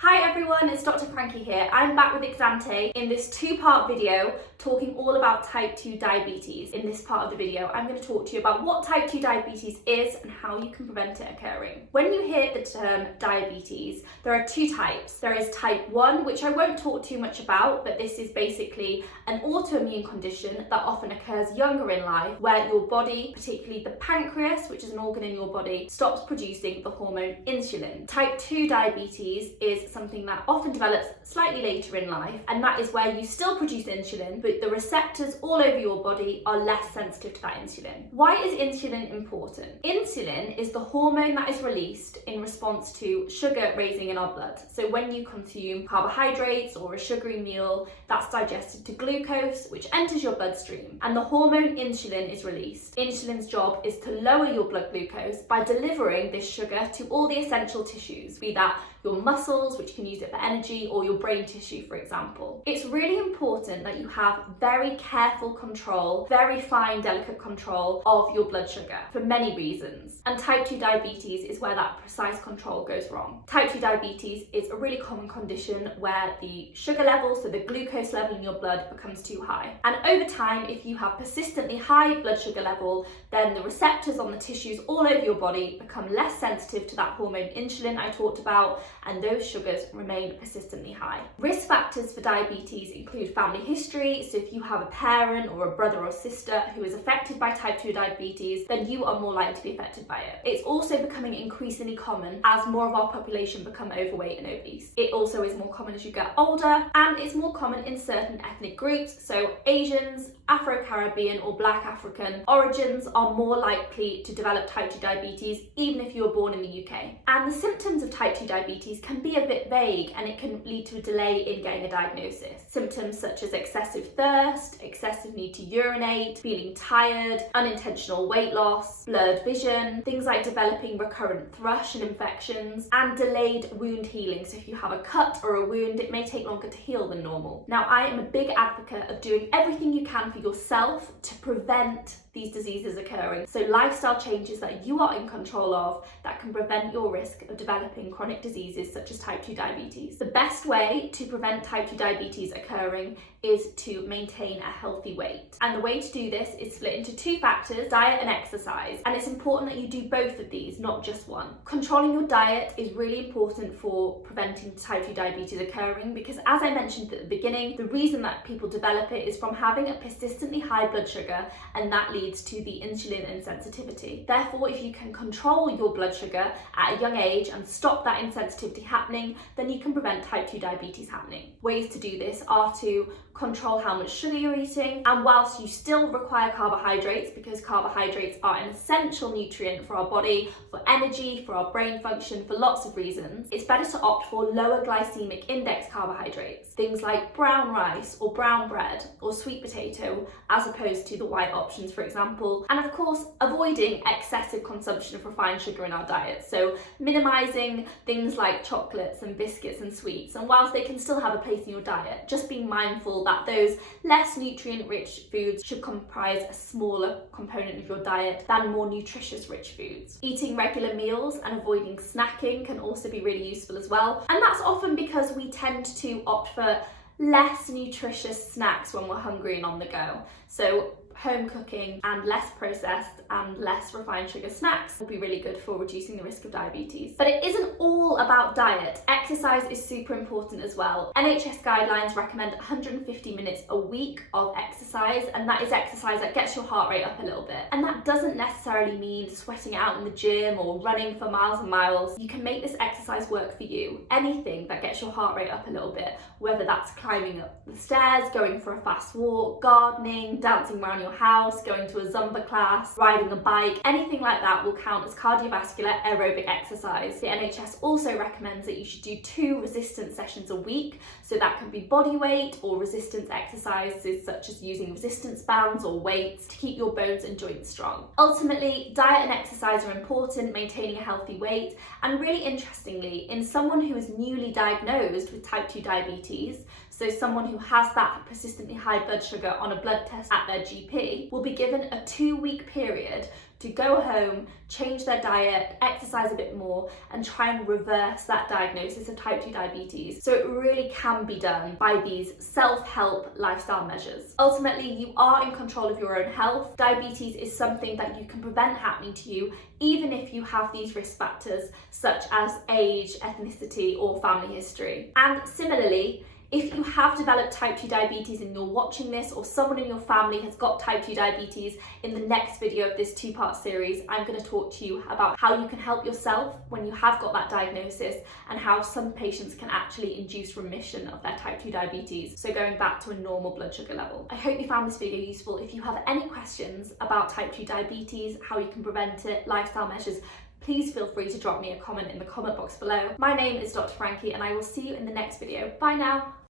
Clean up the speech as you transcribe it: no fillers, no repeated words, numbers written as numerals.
Hi everyone, it's Dr. Frankie here. I'm back with Exante in this two-part video talking all about type 2 diabetes. In this part of the video, I'm going to talk to you about what type 2 diabetes is and how you can prevent it occurring. When you hear the term diabetes, there are two types. There is type 1, which I won't talk too much about, but this is basically an autoimmune condition that often occurs younger in life, where your body, particularly the pancreas, which is an organ in your body, stops producing the hormone insulin. Type 2 diabetes is something that often develops slightly later in life, and that is where you still produce insulin, but the receptors all over your body are less sensitive to that insulin. Why is insulin important? Insulin is the hormone that is released in response to sugar raising in our blood. So when you consume carbohydrates or a sugary meal, that's digested to glucose, which enters your bloodstream, and the hormone insulin is released. Insulin's job is to lower your blood glucose by delivering this sugar to all the essential tissues, be that your muscles, which can use it for energy, or your brain tissue, for example. It's really important that you have very careful control, very fine, delicate control of your blood sugar for many reasons. And type 2 diabetes is where that precise control goes wrong. Type 2 diabetes is a really common condition where the sugar level, so the glucose level in your blood, becomes too high. And over time, if you have persistently high blood sugar level, then the receptors on the tissues all over your body become less sensitive to that hormone insulin I talked about, and those sugars remain persistently high. Risk factors for diabetes include family history, so if you have a parent or a brother or sister who is affected by type 2 diabetes, then you are more likely to be affected by it. It's also becoming increasingly common as more of our population become overweight and obese. It also is more common as you get older, and it's more common in certain ethnic groups, so Asians, Afro-Caribbean or Black African origins are more likely to develop type 2 diabetes even if you were born in the UK. And the symptoms of type 2 diabetes can be a bit vague, and it can lead to a delay in getting a diagnosis. Symptoms such as excessive thirst, excessive need to urinate, feeling tired, unintentional weight loss, blurred vision, things like developing recurrent thrush and infections, and delayed wound healing. So if you have a cut or a wound, it may take longer to heal than normal. Now, I am a big advocate of doing everything you can for yourself to prevent these diseases occurring. So lifestyle changes that you are in control of that can prevent your risk of developing chronic diseases such as type 2 diabetes. The best way to prevent type 2 diabetes occurring is to maintain a healthy weight. And the way to do this is split into two factors, diet and exercise. And it's important that you do both of these, not just one. Controlling your diet is really important for preventing type 2 diabetes occurring, because as I mentioned at the beginning, the reason that people develop it is from having a persistently high blood sugar, and that leads to the insulin insensitivity. Therefore, if you can control your blood sugar at a young age and stop that insensitivity happening, then you can prevent type 2 diabetes happening. Ways to do this are to control how much sugar you're eating, and whilst you still require carbohydrates, because carbohydrates are an essential nutrient for our body, for energy, for our brain function, for lots of reasons, it's better to opt for lower glycemic index carbohydrates, things like brown rice or brown bread or sweet potato, as opposed to the white options, for example. And of course, avoiding excessive consumption of refined sugar in our diet, so minimizing things like chocolates and biscuits and sweets. And whilst they can still have a place in your diet, just being mindful that those less nutrient-rich foods should comprise a smaller component of your diet than more nutritious rich foods. Eating regular meals and avoiding snacking can also be really useful as well. And that's often because we tend to opt for less nutritious snacks when we're hungry and on the go. So home cooking and less processed and less refined sugar snacks will be really good for reducing the risk of diabetes. But it isn't all about diet. Exercise is super important as well. NHS guidelines recommend 150 minutes a week of exercise, and that is exercise that gets your heart rate up a little bit. And that doesn't necessarily mean sweating it out in the gym or running for miles and miles. You can make this exercise work for you. Anything that gets your heart rate up a little bit, whether that's climbing up the stairs, going for a fast walk, gardening, dancing around your house, going to a Zumba class, riding a bike, anything like that will count as cardiovascular aerobic exercise. The NHS also recommends that you should do 2 resistance sessions a week, so that can be body weight or resistance exercises such as using resistance bands or weights to keep your bones and joints strong. Ultimately, diet and exercise are important, maintaining a healthy weight, and really interestingly, in someone who is newly diagnosed with type 2 diabetes, so someone who has that persistently high blood sugar on a blood test at their GP, will be given a 2-week period to go home, change their diet, exercise a bit more, and try and reverse that diagnosis of type 2 diabetes. So it really can be done by these self-help lifestyle measures. Ultimately, you are in control of your own health. Diabetes is something that you can prevent happening to you, even if you have these risk factors such as age, ethnicity, or family history. And similarly, if you have developed type 2 diabetes and you're watching this, or someone in your family has got type 2 diabetes, in the next video of this two-part series, I'm going to talk to you about how you can help yourself when you have got that diagnosis, and how some patients can actually induce remission of their type 2 diabetes, so going back to a normal blood sugar level. I hope you found this video useful. If you have any questions about type 2 diabetes, how you can prevent it, lifestyle measures, please feel free to drop me a comment in the comment box below. My name is Dr. Frankie, and I will see you in the next video. Bye now.